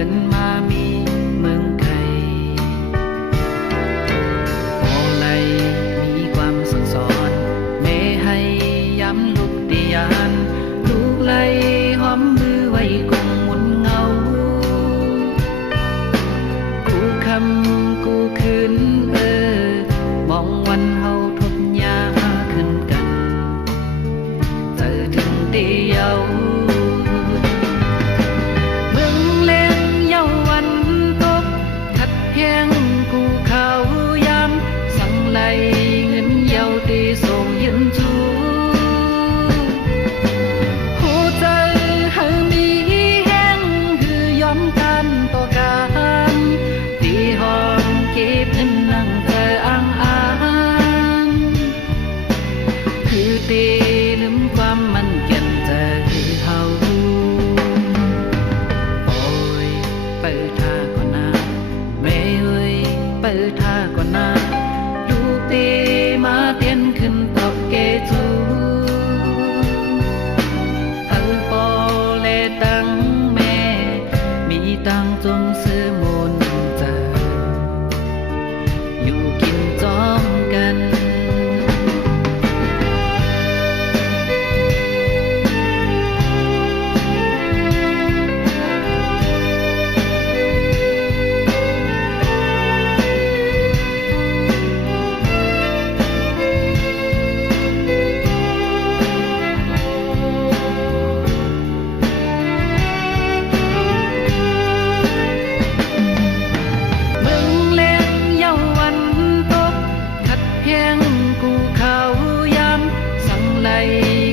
ขึ้นมามีเมืองไทยมองไหลมีความสั่งสอนแม่ให้ย้ำลูกติยานลูกไหลหอมมือไว้คงหมุนเงากูคำกูคืนมองวันเฮาทบยาขึ้นกันเจอถึงเดียวเบิ่งแลงเยาวันตกขัดแย้งกูเขายามสั่งไหลเงินเยาตีส่งยืนจูหัวใจเฮามีแห้งคือยอมกันต่อกันตีหอมเก็บเงินนั่งเจออ่างคือตีลืมความมันเก็บเจอเฮาโอ้ยเปิดท่าก่อนนะแม่เอ้ยเปิดท่าก่อนนะลูกตีมาเตียนขึ้นตอกเกจูเฮาปอเลตังแม่มีตังจงซื้อมนเจออยู่กินจอมกัน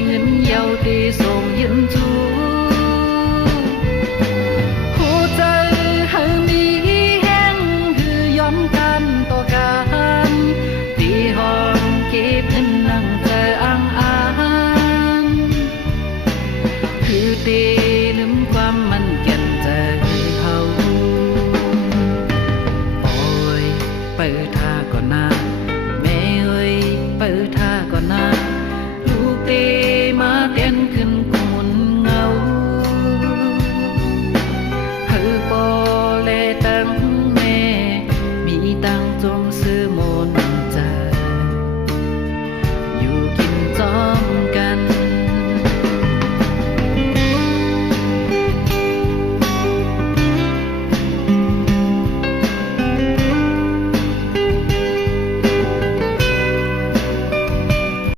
เงินเยาตีส่งยืนจูหัวใจเฮามีแห้งคือยอมกันต่อกันตีหอมเก็บเงินนั่งเจออ่างคือตีลืมความมันเก็บเจอเฮาโอ้ยเปิดท่าก่อนนะแม่เอ้ยเปิดท่า